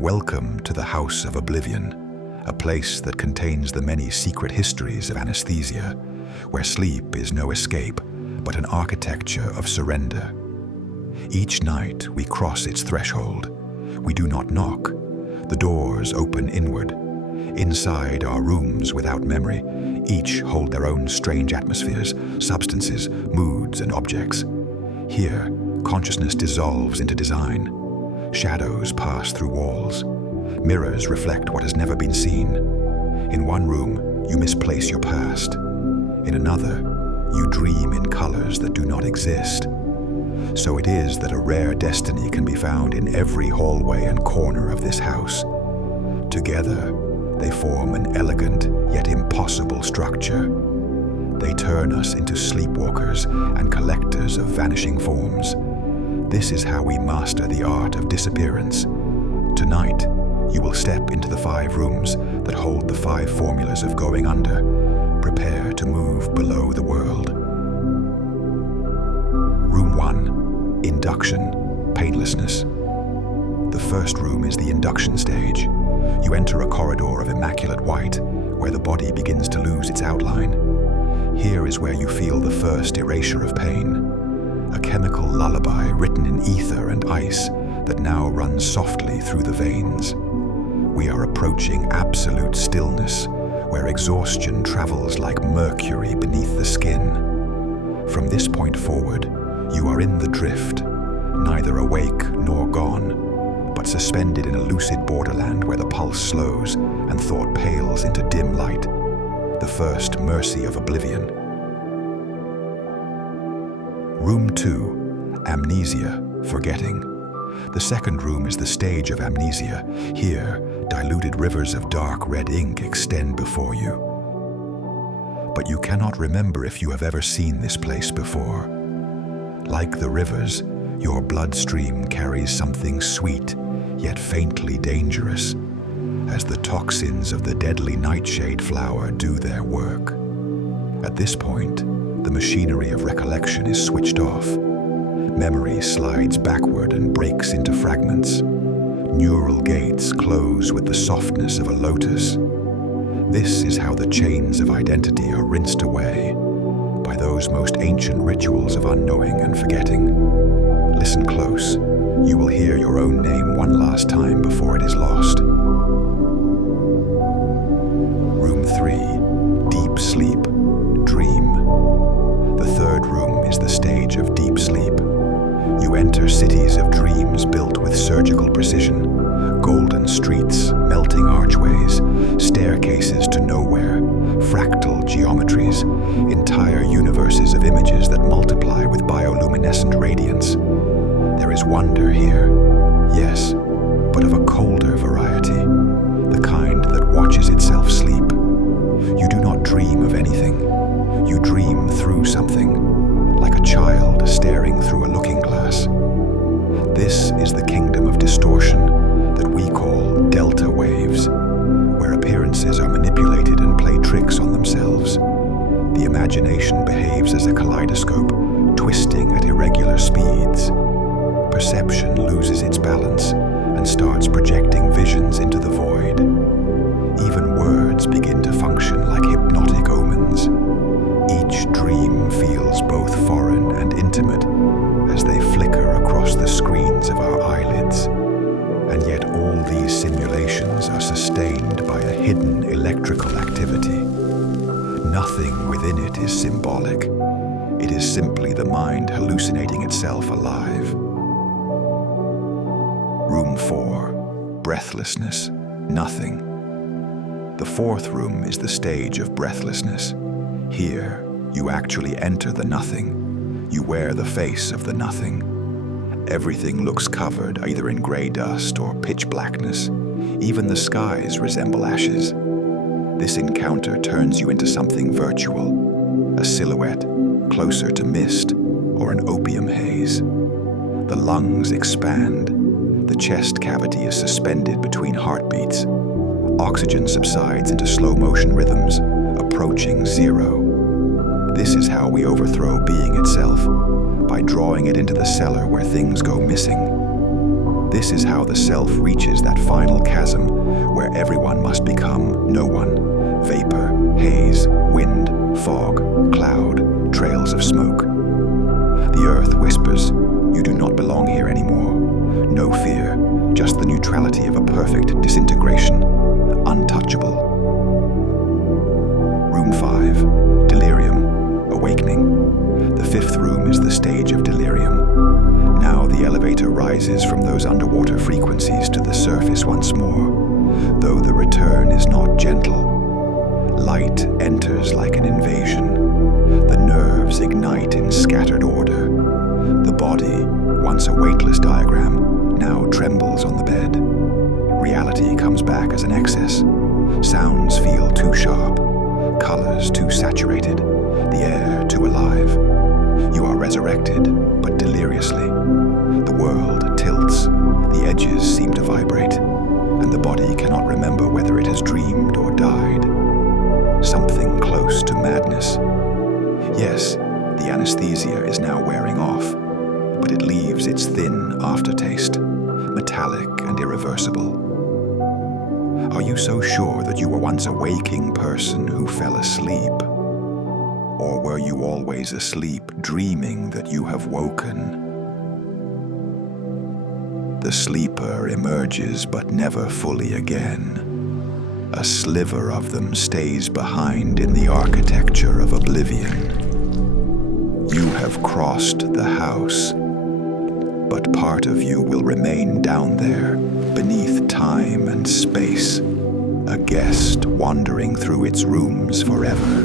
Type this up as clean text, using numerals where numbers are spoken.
Welcome to the House of Oblivion, a place that contains the many secret histories of anesthesia, where sleep is no escape, but an architecture of surrender. Each night we cross its threshold. We do not knock. The doors open inward. Inside are rooms without memory. Each hold their own strange atmospheres, substances, moods, and objects. Here, consciousness dissolves into design. Shadows pass through walls. Mirrors reflect what has never been seen. In one room, you misplace your past. In another, you dream in colors that do not exist. So it is that a rare destiny can be found in every hallway and corner of this house. Together, they form an elegant yet impossible structure. They turn us into sleepwalkers and collectors of vanishing forms. This is how we master the art of disappearance. Tonight, you will step into the 5 rooms that hold the 5 formulas of going under. Prepare to move below the world. Room 1, Induction, Painlessness. The first room is the induction stage. You enter a corridor of immaculate white, where the body begins to lose its outline. Here is where you feel the first erasure of pain. A chemical lullaby written in ether and ice that now runs softly through the veins. We are approaching absolute stillness, where exhaustion travels like mercury beneath the skin. From this point forward, you are in the drift, neither awake nor gone, but suspended in a lucid borderland where the pulse slows and thought pales into dim light. The first mercy of oblivion. Room 2, Amnesia, Forgetting. The second room is the stage of amnesia. Here, diluted rivers of dark red ink extend before you. But you cannot remember if you have ever seen this place before. Like the rivers, your bloodstream carries something sweet, yet faintly dangerous, as the toxins of the deadly nightshade flower do their work. At this point, the machinery of recollection is switched off. Memory slides backward and breaks into fragments. Neural gates close with the softness of a lotus. This is how the chains of identity are rinsed away by those most ancient rituals of unknowing and forgetting. Listen close. You will hear your own name one last time before it is lost. Room 3, Deep Sleep, Dream. The third room is the stage of deep sleep. You enter cities of dreams built with surgical precision. Golden streets, melting archways, staircases to nowhere, fractal geometries, entire universes of images that multiply with bioluminescent radiance. There is wonder here, yes, but of a colder variety, the kind that watches itself sleep. You do not dream of anything. You dream through something, like a child staring through a looking glass. This is the kingdom of distortion that we call delta waves, where appearances are manipulated and play tricks on themselves. The imagination behaves as a kaleidoscope, twisting at irregular speeds. Perception loses its balance and starts projecting visions into the void. Even words begin to function like hypnotic omens. Each dream feels both foreign and intimate as they flicker across the screens of our eyelids. And yet all these simulations are sustained by a hidden electrical activity. Nothing within it is symbolic. It is simply the mind hallucinating itself alive. Room 4, Breathlessness, Nothing. The fourth room is the stage of breathlessness. Here, you actually enter the nothing. You wear the face of the nothing. Everything looks covered either in gray dust or pitch blackness. Even the skies resemble ashes. This encounter turns you into something virtual, a silhouette closer to mist or an opium haze. The lungs expand. The chest cavity is suspended between heartbeats. Oxygen subsides into slow-motion rhythms, approaching zero. This is how we overthrow being itself, by drawing it into the cellar where things go missing. This is how the self reaches that final chasm where everyone must become no one. Vapor, haze, wind, fog, cloud, trails of smoke. The earth whispers, "You do not belong here anymore." No fear, just the neutrality of a perfect disintegration. Untouchable. Room 5, Delirium, Awakening. The 5th room is the stage of delirium. Now the elevator rises from those underwater frequencies to the surface once more, though the return is not gentle. Light enters like an invasion. The nerves ignite in scattered order. The body, once a weightless diagram, now trembles on the bed. Reality comes back as an excess. Sounds feel too sharp, colors too saturated, the air too alive. You are resurrected, but deliriously. The world tilts, the edges seem to vibrate, and the body cannot remember whether it has dreamed or died. Something close to madness. Yes, the anesthesia is now wearing off, but it leaves its thin aftertaste, metallic and irreversible. Are you so sure that you were once a waking person who fell asleep? Or were you always asleep, dreaming that you have woken? The sleeper emerges but never fully again. A sliver of them stays behind in the architecture of oblivion. You have crossed the house, but part of you will remain down there, beneath time and space, a guest wandering through its rooms forever.